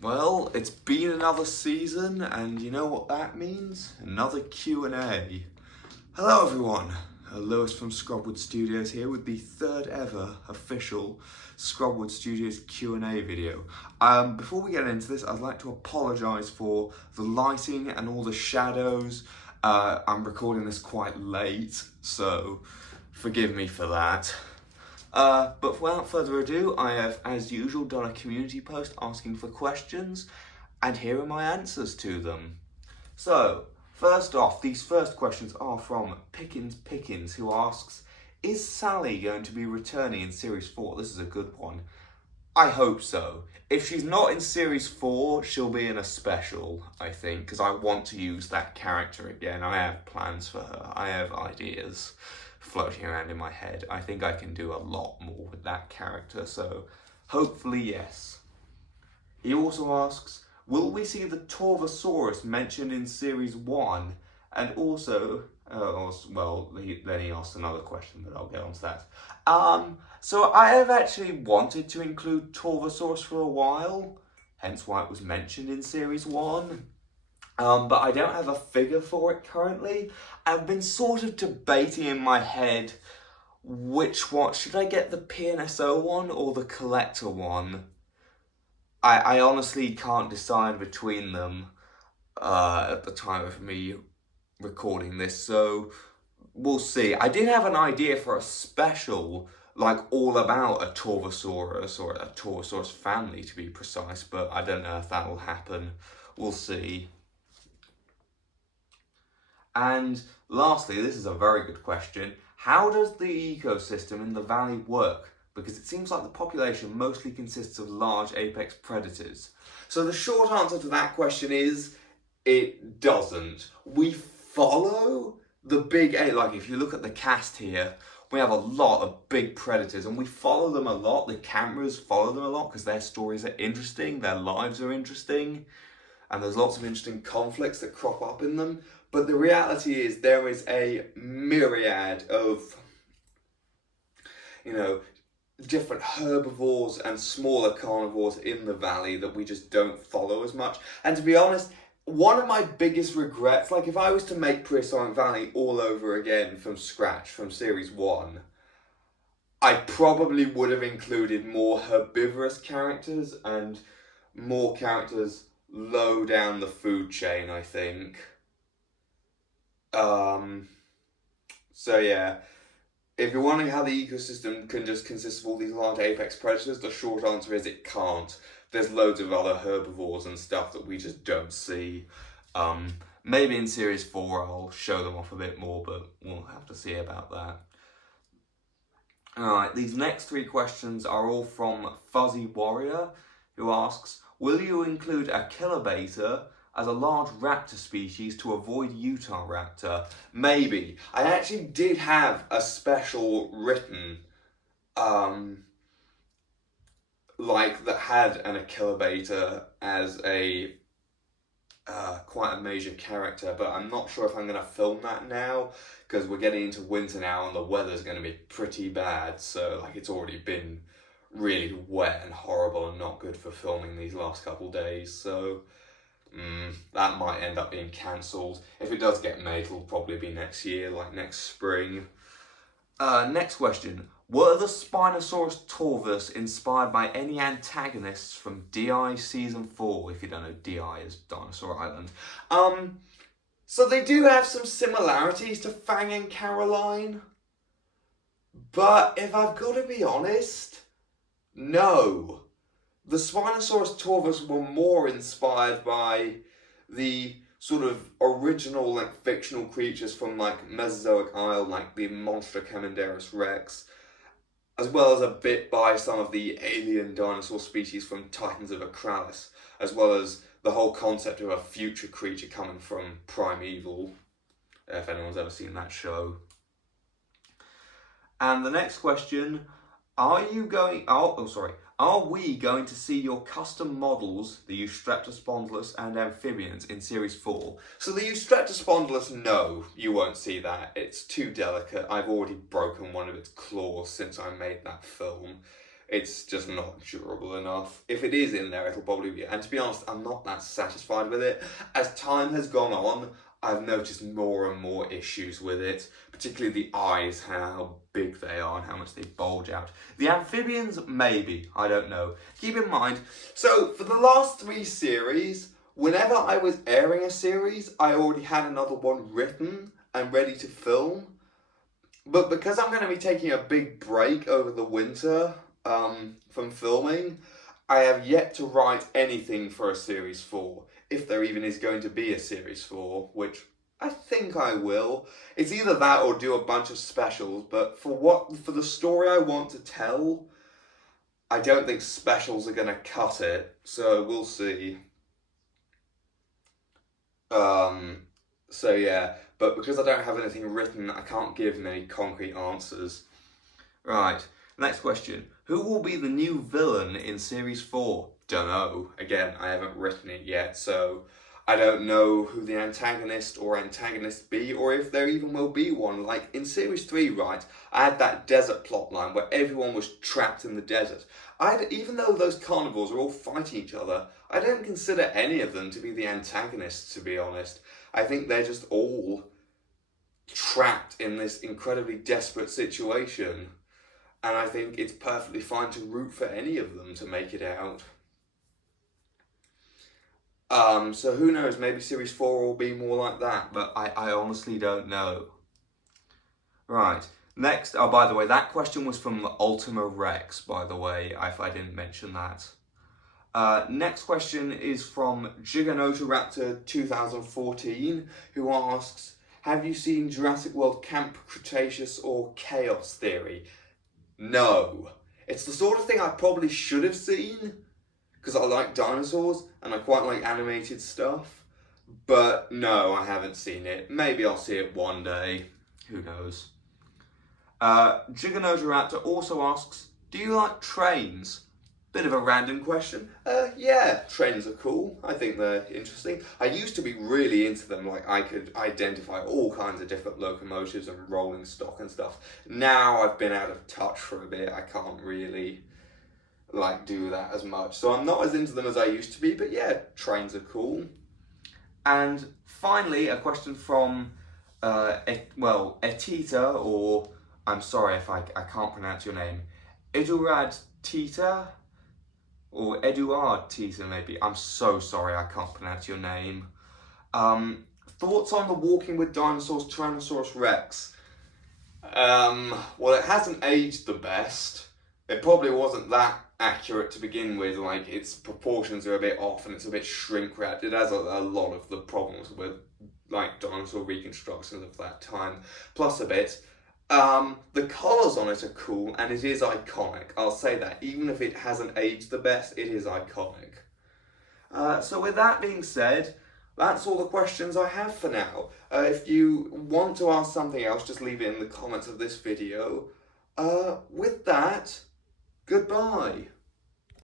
Well, it's been another season, and you know what that means? Another Q&A. Hello everyone, Lewis from Scrubwood Studios here with the third ever official Scrubwood Studios Q&A video. Before we get into this, I'd like to apologise for the lighting and all the shadows. I'm recording this quite late, so forgive me for that. But without further ado, I have, as usual, done a community post asking for questions, and here are my answers to them. So, first off, these first questions are from Pickens, who asks, is Sally going to be returning in Series 4? This is a good one. I hope so. If she's not in Series 4, she'll be in a special, I think, because I want to use that character again. I have plans for her. I have ideas floating around in my head. I think I can do a lot more with that character, so hopefully yes. He also asks, will we see the Torvosaurus mentioned in Series 1? And also, then he asked another question, but I'll get on to that. So I have actually wanted to include Torvosaurus for a while, hence why it was mentioned in Series 1. But I don't have a figure for it currently. I've been sort of debating in my head which one. Should I get the PNSO one or the collector one? I honestly can't decide between them at the time of me recording this, so we'll see. I did have an idea for a special, like all about a Torvosaurus, or a Torvosaurus family to be precise, but I don't know if that will happen. We'll see. And lastly, this is a very good question. How does the ecosystem in the valley work? Because it seems like the population mostly consists of large apex predators. So the short answer to that question is, it doesn't. We follow the big, like if you look at the cast here, we have a lot of big predators and we follow them a lot. The cameras follow them a lot because their stories are interesting, their lives are interesting, and there's lots of interesting conflicts that crop up in them. But the reality is there is a myriad of, different herbivores and smaller carnivores in the valley that we just don't follow as much. And to be honest, one of my biggest regrets, like if I was to make Prehistoric Valley all over again from scratch, from Series 1, I probably would have included more herbivorous characters and more characters low down the food chain, I think. So yeah, if you're wondering how the ecosystem can just consist of all these large apex predators, the short answer is it can't. There's loads of other herbivores and stuff that we just don't see. Maybe in Series 4 I'll show them off a bit more, but we'll have to see about that. Alright, these next three questions are all from Fuzzy Warrior, who asks, will you include a killer beta as a large raptor species to avoid Utah raptor? Maybe. I actually did have a special written, that had an Achilla beta as a quite a major character, but I'm not sure if I'm going to film that now because we're getting into winter now and the weather's going to be pretty bad, so it's already been really wet and horrible and not good for filming these last couple days, so that might end up being cancelled. If it does get made, it'll probably be next year, like next spring. Next question. Were the Spinosaurus Torvus inspired by any antagonists from DI Season 4? If you don't know, DI is Dinosaur Island. So they do have some similarities to Fang and Caroline. But if I've got to be honest, no. The Spinosaurus Torvus were more inspired by the sort of original fictional creatures from Mesozoic Isle, like the monster Caminderus Rex, as well as a bit by some of the alien dinosaur species from Titans of Acralis, as well as the whole concept of a future creature coming from Primeval, if anyone's ever seen that show. And the next question, are we going to see your custom models, the Eustreptospondylus and Amphibians, in Series 4? So the Eustreptospondylus, no, you won't see that. It's too delicate. I've already broken one of its claws since I made that film. It's just not durable enough. If it is in there, it'll probably be, and to be honest, I'm not that satisfied with it. As time has gone on, I've noticed more and more issues with it, particularly the eyes, how big they are and how much they bulge out. The amphibians, maybe, I don't know. Keep in mind, so for the last 3 series, whenever I was airing a series, I already had another one written and ready to film. But because I'm going to be taking a big break over the winter from filming, I have yet to write anything for a Series 4. If there even is going to be a Series 4, which I think I will. It's either that or do a bunch of specials, but for the story I want to tell, I don't think specials are going to cut it, so we'll see. So yeah, but because I don't have anything written, I can't give many concrete answers. Right, next question. Who will be the new villain in Series 4? Dunno. Again, I haven't written it yet, so I don't know who the antagonist or antagonists be, or if there even will be one. Like in Series 3, right, I had that desert plotline where everyone was trapped in the desert. Even though those carnivores are all fighting each other, I don't consider any of them to be the antagonists, to be honest. I think they're just all trapped in this incredibly desperate situation. And I think it's perfectly fine to root for any of them to make it out. So who knows, maybe Series 4 will be more like that, but I honestly don't know. Right, next, oh by the way, that question was from Ultima Rex, by the way, if I didn't mention that. Next question is from Raptor 2014, who asks, have you seen Jurassic World Camp Cretaceous or Chaos Theory? No. It's the sort of thing I probably should have seen, because I like dinosaurs and I quite like animated stuff. But no, I haven't seen it. Maybe I'll see it one day. Who knows? Raptor also asks, do you like trains? Bit of a random question. Yeah, trains are cool. I think they're interesting. I used to be really into them, like I could identify all kinds of different locomotives and rolling stock and stuff. Now I've been out of touch for a bit. I can't really do that as much. So I'm not as into them as I used to be, but yeah, trains are cool. And finally, a question from Etita, or I'm sorry if I can't pronounce your name, Eduard Tita, or Eduard Tita maybe. I'm so sorry I can't pronounce your name. Thoughts on the Walking with Dinosaurs Tyrannosaurus Rex? Well, it hasn't aged the best. It probably wasn't that accurate to begin with, like its proportions are a bit off and it's a bit shrink wrapped. It has a lot of the problems with like dinosaur reconstructions of that time, plus a bit. The colours on it are cool and it is iconic, I'll say that. Even if it hasn't aged the best, it is iconic. So with that being said, that's all the questions I have for now. If you want to ask something else, just leave it in the comments of this video. With that, goodbye.